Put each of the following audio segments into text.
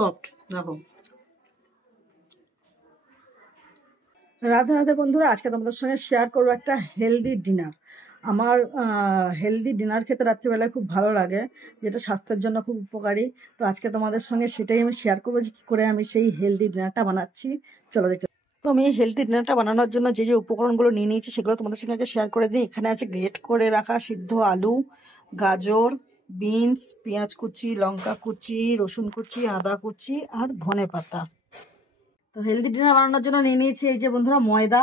Soft. দেখো, রাধে রাধে বন্ধুরা, আজকে তোমাদের সঙ্গে শেয়ার করবো একটা হেলদি ডিনার। আমার হেলদি ডিনার খেতে রাত্রিবেলায় খুব ভালো লাগে, যেটা স্বাস্থ্যের জন্য খুব উপকারী। তো আজকে তোমাদের সঙ্গে সেটাই আমি শেয়ার করবো যে কী করে আমি সেই হেলদি ডিনারটা বানাচ্ছি। চলো দেখতে। তো আমি হেলদি ডিনারটা বানানোর জন্য যে যে উপকরণগুলো নিয়ে নিয়েছি সেগুলো তোমাদের সঙ্গে আগে শেয়ার করে দিই। এখানে আছে গ্রেট করে রাখা সিদ্ধ আলু, গাজর, বিনস, পেঁয়াজ কুচি, লঙ্কা কুচি, রসুন কুচি, আদা কুচি আর ধনে পাতা। তো হেলদি ডিনার বানানোর জন্য নিয়ে নিয়েছি এই যে বন্ধুরা ময়দা।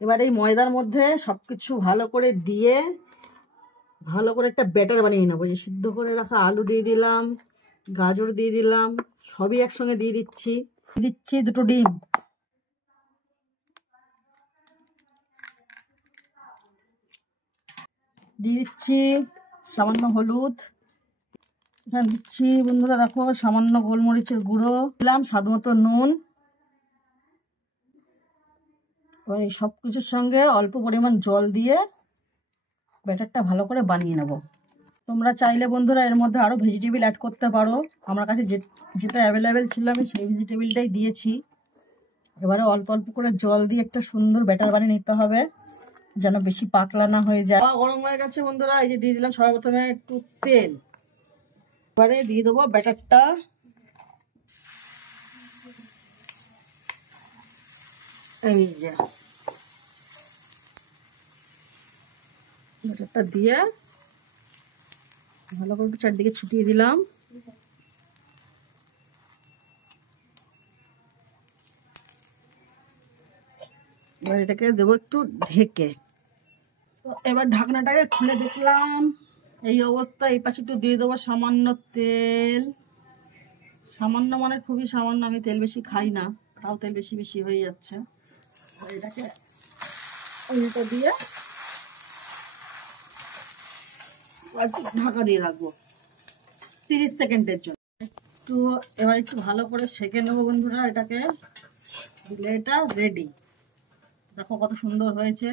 এবার এই ময়দার মধ্যে সব কিছু ভালো করে দিয়ে ভালো করে একটা ব্যাটার বানিয়ে নেবো। যে সিদ্ধ করে রাখা আলু দিয়ে দিলাম, গাজর দিয়ে দিলাম, সবই একসঙ্গে দিয়ে দিচ্ছি। দিচ্ছি দুটো ডিম, দিয়ে দিচ্ছি সামান্য হলুদ, এখানে দিচ্ছি বন্ধুরা দেখো সামান্য গোলমরিচের গুঁড়ো, দিলাম স্বাদ মতো নুন। এবার এই সব কিছুর সঙ্গে অল্প পরিমাণ জল দিয়ে ব্যাটারটা ভালো করে বানিয়ে নেব। তোমরা চাইলে বন্ধুরা এর মধ্যে আরও ভেজিটেবিল অ্যাড করতে পারো। আমার কাছে যেটা অ্যাভেলেবেল ছিল আমি সেই ভেজিটেবিলটাই দিয়েছি। এবারে অল্প অল্প করে জল দিয়ে একটা সুন্দর ব্যাটার বানিয়ে নিতে হবে, যেন বেশি পাতলা না হয়ে যায়। গরম হয়ে গেছে বন্ধুরা, এই যে দিয়ে দিলাম সবার প্রথমে একটু তেল। এবারে দিয়ে দেবো ব্যাটারটা। এই যে ব্যাটারটা দিয়ে ভালো করে চারদিকে ছিটিয়ে দিলাম। এবার এটাকে দেবো একটু ঢেকে। তো এবার ঢাকনাটাকে খুলে দেখলাম এই অবস্থা। এই পাশে একটু দিয়ে দেবো সামান্য তেল, সামান্য মানে খুবই সামান্য, আমি তেল বেশি খাই না, তাও তেল বেশি বেশি হয়ে যাচ্ছে। এটাকে উল্টো দিয়ে ঢাকা দিয়ে রাখবো 30 সেকেন্ডের জন্য। এবার একটু ভালো করে সেঁকে নেবো বন্ধুরা এটাকে, দিলে এটা রেডি। দেখো কত সুন্দর হয়েছে,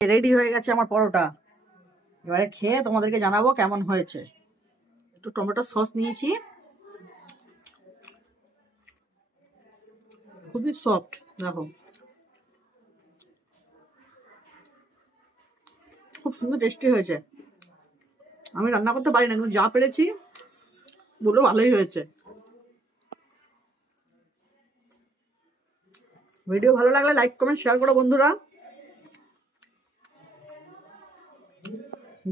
রেডি হয়ে গেছে আমার পরোটা। এবারে খেয়ে তোমাদেরকে জানাবো কেমন হয়েছে। একটু টমেটো সস নিয়েছি, খুবই সফট। দেখো খুব সুন্দর টেস্টি হয়েছে। আমি রান্না করতে পারি না, কিন্তু যা পেরেছি বললো ভালোই হয়েছে। ভিডিও ভালো লাগলে লাইক কমেন্ট শেয়ার করো বন্ধুরা।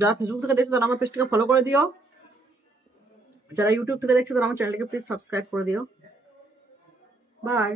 যারা ফেসবুক থেকে দেখছো তারা আমার পেজটাকে ফলো করে দিও, যারা ইউটিউব থেকে দেখছো তারা আমার চ্যানেলটাকে প্লিজ সাবস্ক্রাইব করে দিও। বাই।